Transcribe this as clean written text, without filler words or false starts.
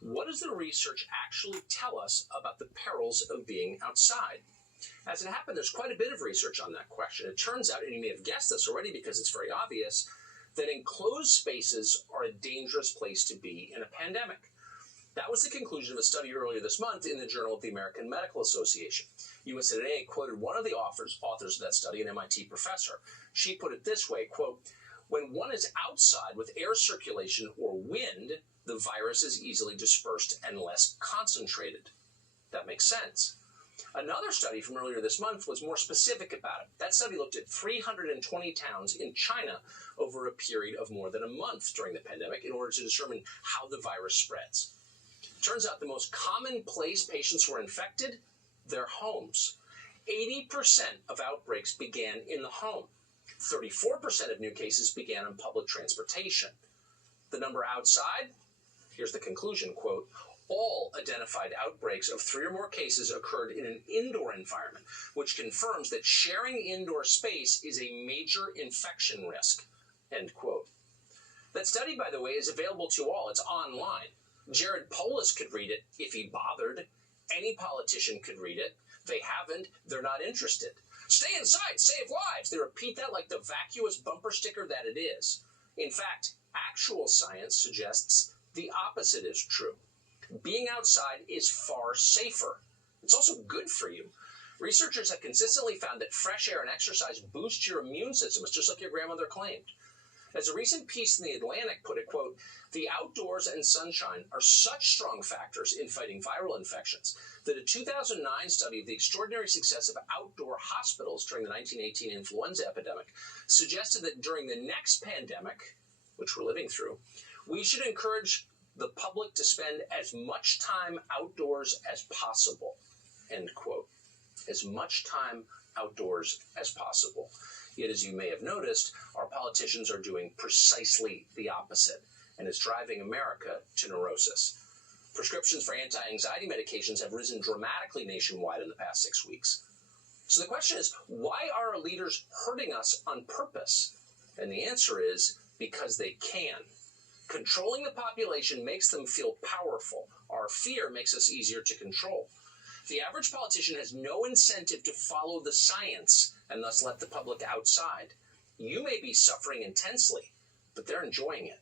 what does the research actually tell us about the perils of being outside? As it happened, there's quite a bit of research on that question. It turns out, and you may have guessed this already because it's very obvious, that enclosed spaces are a dangerous place to be in a pandemic. That was the conclusion of a study earlier this month in the Journal of the American Medical Association. USA Today quoted one of the authors of that study, an MIT professor. She put it this way, quote, "When one is outside with air circulation or wind, the virus is easily dispersed and less concentrated." That makes sense. Another study from earlier this month was more specific about it. That study looked at 320 towns in China over a period of more than a month during the pandemic in order to determine how the virus spreads. Turns out the most common place patients were infected, their homes. 80% of outbreaks began in the home. 34% of new cases began on public transportation. The number outside, here's the conclusion, quote, "All identified outbreaks of 3 or more cases occurred in an indoor environment, which confirms that sharing indoor space is a major infection risk," end quote. That study, by the way, is available to all. It's online. Jared Polis could read it if he bothered. Any politician could read it. They haven't. They're not interested. Stay inside, save lives. They repeat that like the vacuous bumper sticker that it is. In fact, actual science suggests the opposite is true. Being outside is far safer. It's also good for you. Researchers have consistently found that fresh air and exercise boost your immune system. It's just like your grandmother claimed. As a recent piece in The Atlantic put it, quote, "The outdoors and sunshine are such strong factors in fighting viral infections that a 2009 study of the extraordinary success of outdoor hospitals during the 1918 influenza epidemic suggested that during the next pandemic, which we're living through, we should encourage the public to spend as much time outdoors as possible," end quote. As much time outdoors as possible. Yet, as you may have noticed, our politicians are doing precisely the opposite, and it's driving America to neurosis. Prescriptions for anti-anxiety medications have risen dramatically nationwide in the past 6 weeks. So the question is, why are our leaders hurting us on purpose? And the answer is, because they can. Controlling the population makes them feel powerful. Our fear makes us easier to control. The average politician has no incentive to follow the science and thus let the public outside. You may be suffering intensely, but they're enjoying it.